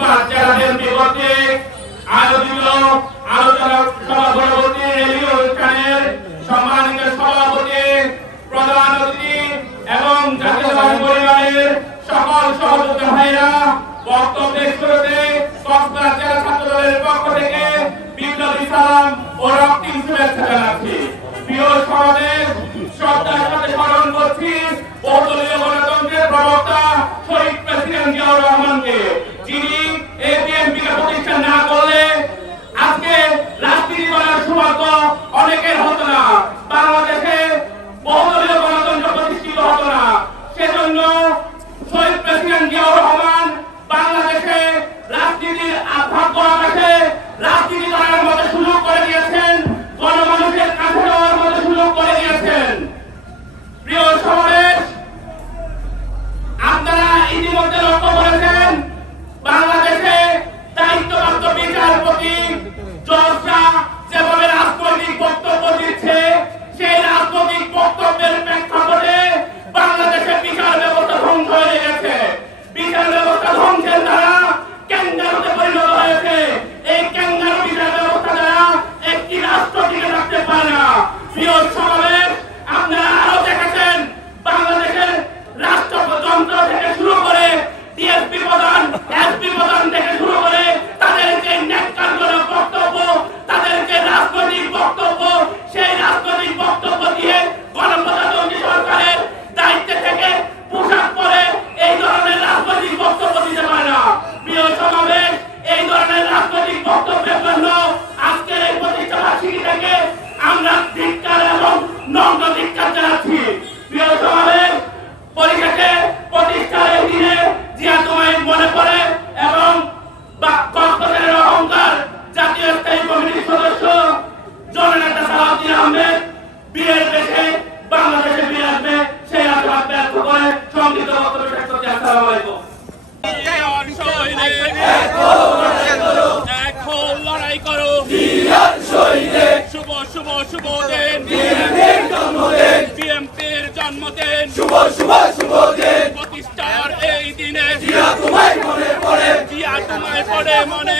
ফুটপাত জেলাদের বিপক্ষে আয়োজিত আলোচনা সভা পরবর্তী রেলি অনুষ্ঠানের সম্মানিত সভাপতি, প্রধান অতিথি এবং জাতীয়তাবাদী পরিবারের সকল সহযোগী ভাইরা বক্তব্যের শুরুতে কক্সবাজার জেলা ছাত্রদলের পক্ষ থেকে বিপ্লবী সালাম ও রক্তিম শুভেচ্ছা জানাচ্ছি। প্রিয় সমাবেশ, শ্রদ্ধার সাথে স্মরণ করছি বহুদলীয় গণতন্ত্রের প্রবক্তা শহীদ প্রেসিডেন্ট জিয়াউর রহমানকে, যিনি এই বিএনপিকে প্রতিষ্ঠা না করলে আজকে রাজনীতি করার সৌভাগ্য অনেকের হতো না, বাংলাদেশে বহুদলীয় গণতন্ত্র প্রতিষ্ঠিত হতো না। সেজন্য শহীদ প্রেসিডেন্ট জিয়াউর রহমান বাংলাদেশে রাজনীতির ভাগ্য আকাশে রাজনীতি করার মতো সুযোগ করে দিয়েছেন, গণমানুষের কাছে যাওয়ার মতো সুযোগ করে দিয়েছেন। প্রিয় সমাবেশ, আপনারা ইতিমধ্যে লক্ষ্য করেছেন বাংলাদেশে দায়িত্বপ্রাপ্ত বিচারপতি জজরা যেভাবে রাজনৈতিক বক্তব্য দিচ্ছে, সেই রাজনৈতিক বক্তব্যের প্রেক্ষাপটে বাংলাদেশের বিচার ব্যবস্থা ধ্বংস হয়ে গেছে। বিচার ব্যবস্থা ধ্বংসের দ্বারা ক্যাঙ্গারুতে পরিণত হয়েছে। এই ক্যাঙ্গারু বিচার ব্যবস্থা দ্বারা একটি রাষ্ট্র টিকে থাকতে পারে না। প্রিয় সমাবেশ, আপনারা আরো দেখেছেন বাংলাদেশের রাষ্ট্রযন্ত্র থেকে শুরু করে ডিএসপি প্রধান, এসপি প্রধান থেকে শুরু করে তাদের যে ন্যাক্কারজনক বক্তব্য, তাদের যে রাজনৈতিক বক্তব্য, সেই রাজনৈতিক বক্তব্য দিয়ে গণপ্রজাতন্ত্রী সরকারের দায়িত্বে থেকে পোশাক পরে এই ধরনের রাজনৈতিক বক্তব্য দিতে পারে না। প্রিয় সমাবেশ, এই ধরনের রাজনৈতিক বক্তব্যের জন্য আজকের এই প্রতিষ্ঠাবার্ষিকী থেকে আমরা ধিক্কার এবং নম্র ধিক্কার জানাচ্ছি। প্রিয় সমাবেশ, পরিশেষে প্রতিষ্ঠার এই দিনে জিয়া তোমায় মনে পড়ে এবং কক্সবাজারের অহংকার জাতীয় স্থায়ী কমিটির সদস্য জননেতা সালাউদ্দিন আহমেদ বীরের দেশে বাংলাদেশে ফিরে আসবে, সেই আশাবাদ ব্যক্ত করে সংক্ষিপ্ত বক্তব্য শেষ করছি। আসসালামু আলাইকুম। লড়াই করো, শুভ শুভ শুভ দিন, বিএনপির জন্মদিন, শুভ শুভ শুভ দিন, প্রতিষ্ঠার এই দিনে জিয়া তোমায় মনে পড়ে, জিয়া তোমায় পড়ে মনে।